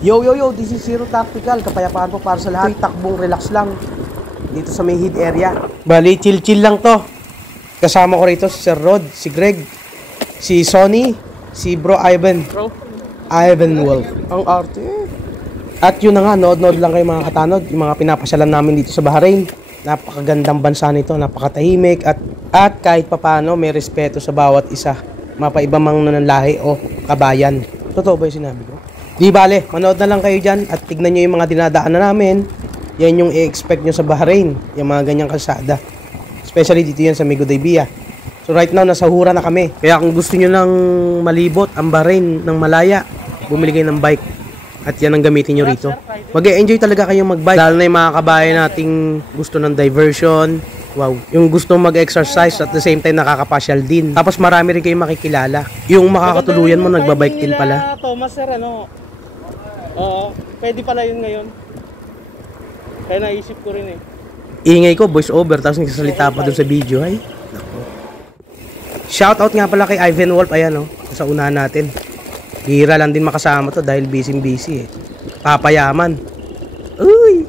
Yo, this is Zero Tactical. Kapayapaan po para sa lahat. Takbong relax lang dito sa may heat area. Bali, chill lang to. Kasama ko rito si Sir Rod, si Greg, si Sonny, si Bro Ivan. Ivan Wolf. Ang arte. At yun na nga, nood lang kayo mga katanod. Yung mga pinapasyalan namin dito sa Bahrain. Napakagandang bansa nito, napakatahimik. At kahit papano, may respeto sa bawat isa. Mapaiba mang nanlahi o kabayan. Totoo ba yung sinabi ko? Di bale, manood na lang kayo dyan at tignan nyo yung mga dinadaanan namin. Yan yung i-expect nyo sa Bahrain, yung mga ganyang kalsada. Especially dito yan sa Megodabia. So right now, nasa Hura na kami. Kaya kung gusto nyo lang malibot ang Bahrain ng malaya, bumili kayo ng bike. At yan ang gamitin nyo rito. Mag-e-enjoy talaga kayong mag-bike. Lalo na yung mga kabayan nating gusto ng diversion. Wow. Yung gusto mag-exercise at the same time nakakapasyal din. Tapos marami rin kayong makikilala. Yung makakatuluyan mo, nagbabike din pala. Thomas, sir, ano? Oo, pwede pala yun ngayon. Kaya naisip ko rin eh. Ingay ko, voice over, tapos nagsasalita pa dun sa video. Ay, shoutout nga pala kay Ivan Wolf, ayan o, sa unahan natin. Hira lang din makasama to dahil busy eh. Papayaman. Uy!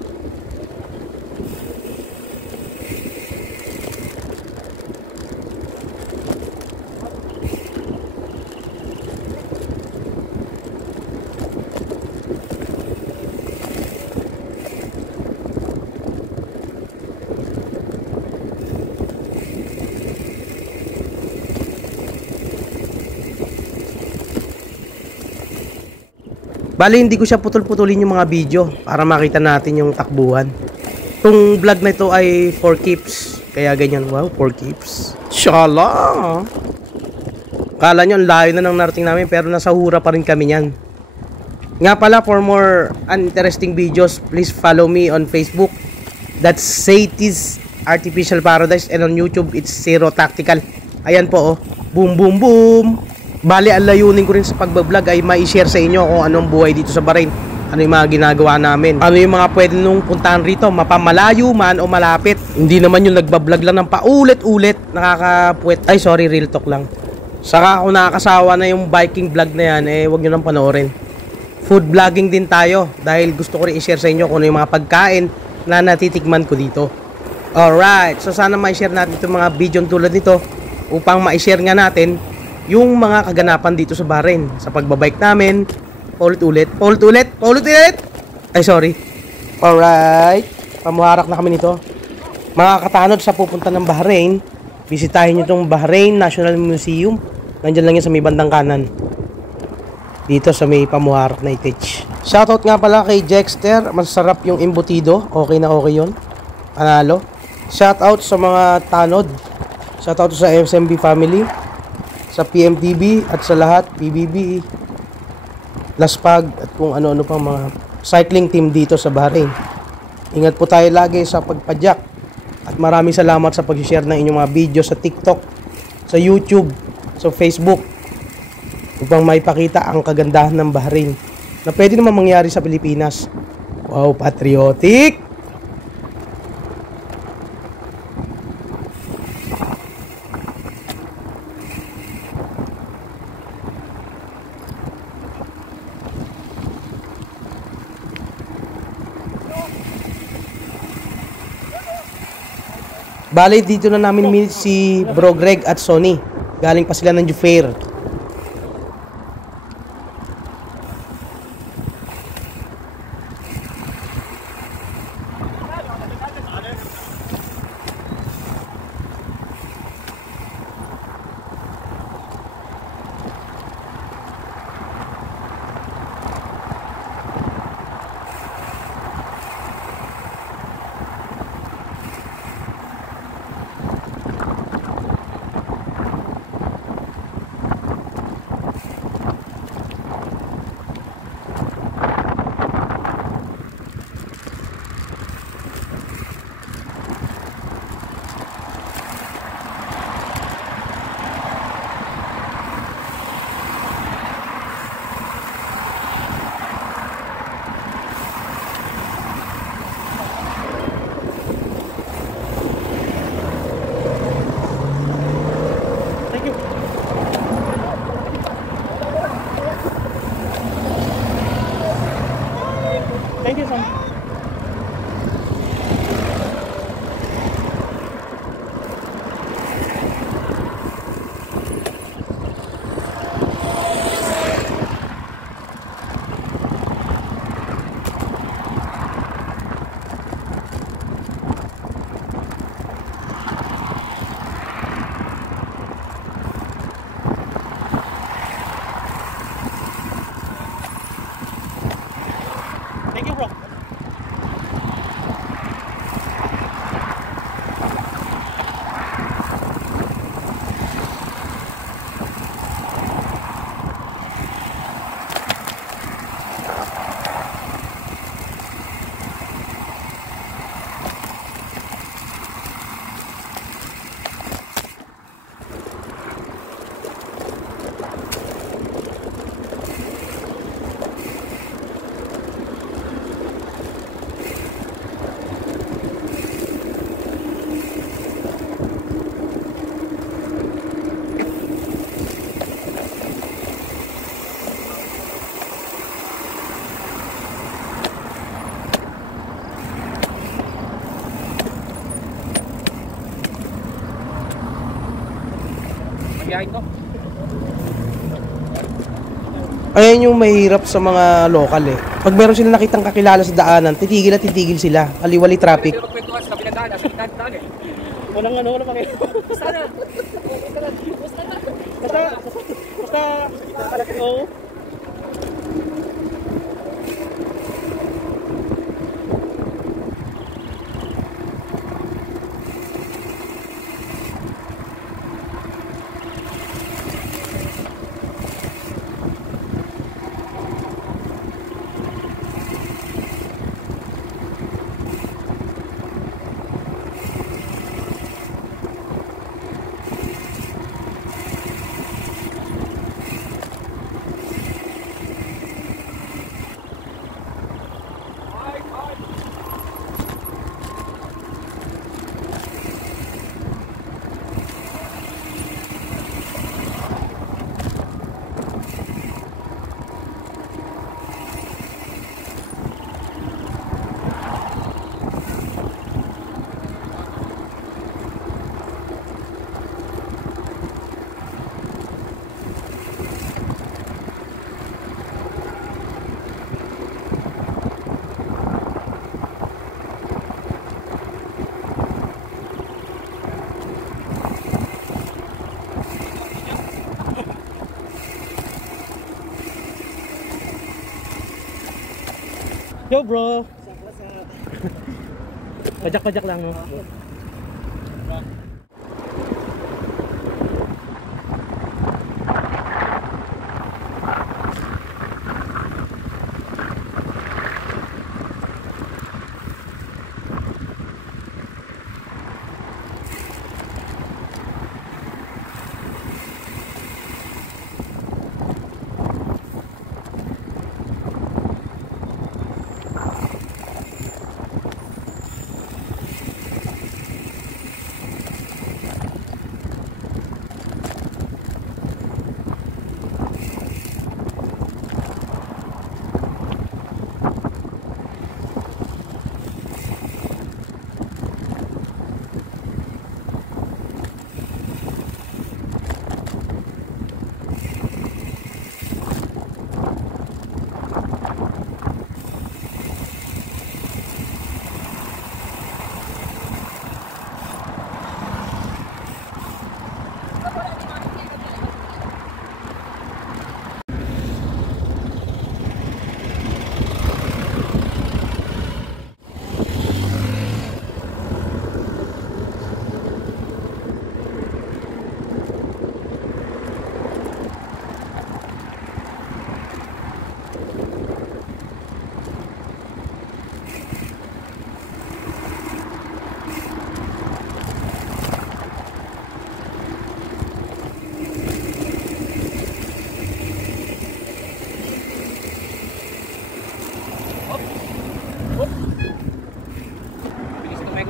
Bali, hindi ko siya putol-putulin yung mga video para makita natin yung takbuhan. Itong vlog na ito ay for keeps. Kaya ganyan, wow, for keeps. Inshallah! Kala nyo, ang layo na ng narating namin pero nasa Hura pa rin kami yan. Nga pala, for more interesting videos, please follow me on Facebook. That's Sati's Artificial Paradise, and on YouTube, it's Zero Tactical. Ayan po, oh. Boom, boom, boom! Bali, ang layunin ko rin sa pagbablog ay ma-share sa inyo kung anong buhay dito sa Bahrain. Ano yung mga ginagawa namin. Ano yung mga pwede nung puntahan rito. Mapamalayo man o malapit. Hindi naman yung nagbablog lang ng paulit-ulit. Nakakapuwet. Ay, sorry, real talk lang. Saka kung nakakasawa na yung biking vlog na yan, eh, huwag nyo nang panoorin. Food vlogging din tayo. Dahil gusto ko rin i-share sa inyo kung ano yung mga pagkain na natitikman ko dito. Alright. So, sana ma-share natin itong mga video tulad nito upang ma-share nga natin yung mga kaganapan dito sa Bahrain sa pagbabike namin. Paulit-ulit. Ay, sorry. Alright. Pamuharak na kami nito. Mga katanod sa pupunta ng Bahrain, bisitahin nyo itong Bahrain National Museum. Nandiyan lang yan sa may bandang kanan. Dito sa may pamuharak na itich. Shoutout nga pala kay Jexter. Masarap yung embutido. Okay na okay yun. Panalo. Shoutout sa mga tanod. Shoutout sa SMB family, sa PMTB at sa lahat, PBB, Laspag at kung ano-ano pang mga cycling team dito sa Bahrain. Ingat po tayo lagi sa pagpadyak at maraming salamat sa pag-share ng inyong mga video sa TikTok, sa YouTube, sa Facebook upang maipakita ang kagandahan ng Bahrain na pwede naman mangyari sa Pilipinas. Wow, patriotic! Bale, dito na namin meet si Bro Greg at Sonny. Galing pa sila ng Jufair. biyahin ko. Ayan yung mahirap sa mga local eh. Pag meron silang nakitang kakilala sa daanan, titigil at titigil sila. Aliwali traffic. Pero magkwentuhan sa kabilang daan, sa kabilang daan eh. Walang ano, walang pakit. Basta na. Basta, oo. Yo bro. Pajak-pajak lang no.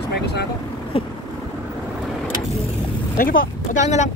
Megos na to. Thank you po. Magkaan na lang.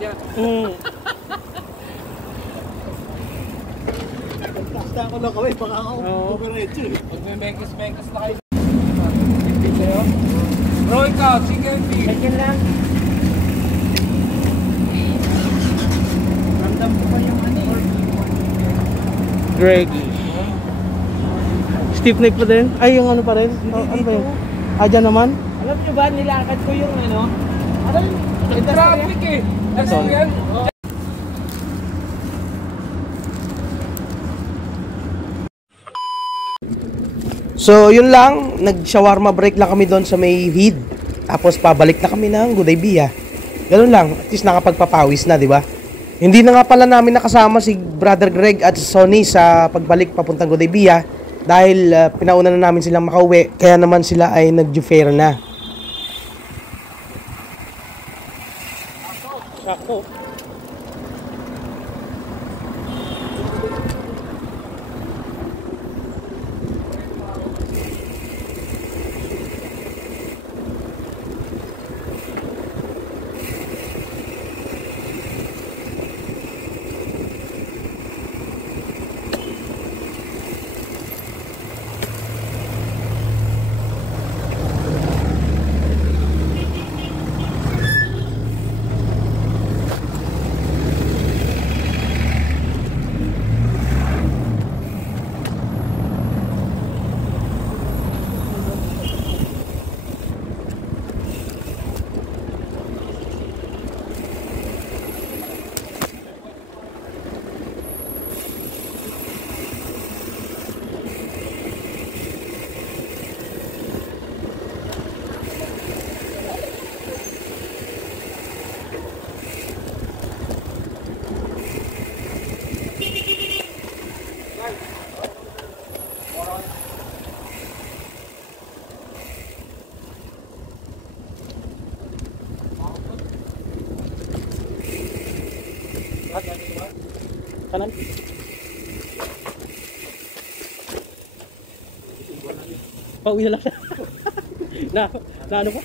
niya. Basta ako lang kami, baka ako bumiretso eh. Pag may mengkos na kayo. Chicken sa'yo. Bro, ikaw, chicken feet. Chicken lang. Ramdam ko pa yung Greggy. Stiff neck pa din? Ay, yung ano pa rin? Ano ba yun? Dyan naman? Alam nyo ba, nilakad ko yung ano? Alam nyo? Traffic eh. Kasi yan. So, yun lang. Nag-shawarma break lang kami doon sa may Hid. Tapos, pabalik na kami ng Gudaybiya. Ganun lang. At least nakapagpapawis na, di ba? Hindi na nga pala namin nakasama si Brother Greg at Sonny sa pagbalik papuntang Gudaybiya dahil pinauna na namin silang makauwi. Kaya naman sila ay nag-jufair na. Sakto. Kanan. Pauwi na lang siya. na ano po?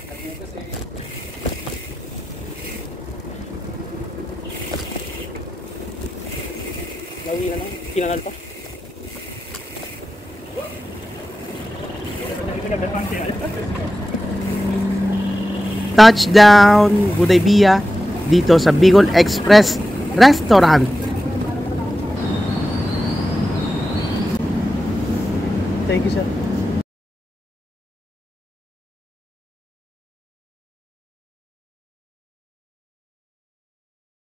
Pauwi na lang. Kinanan pa. Touchdown Gudaybiya dito sa Bicol Express Restaurant. Thank you, sir.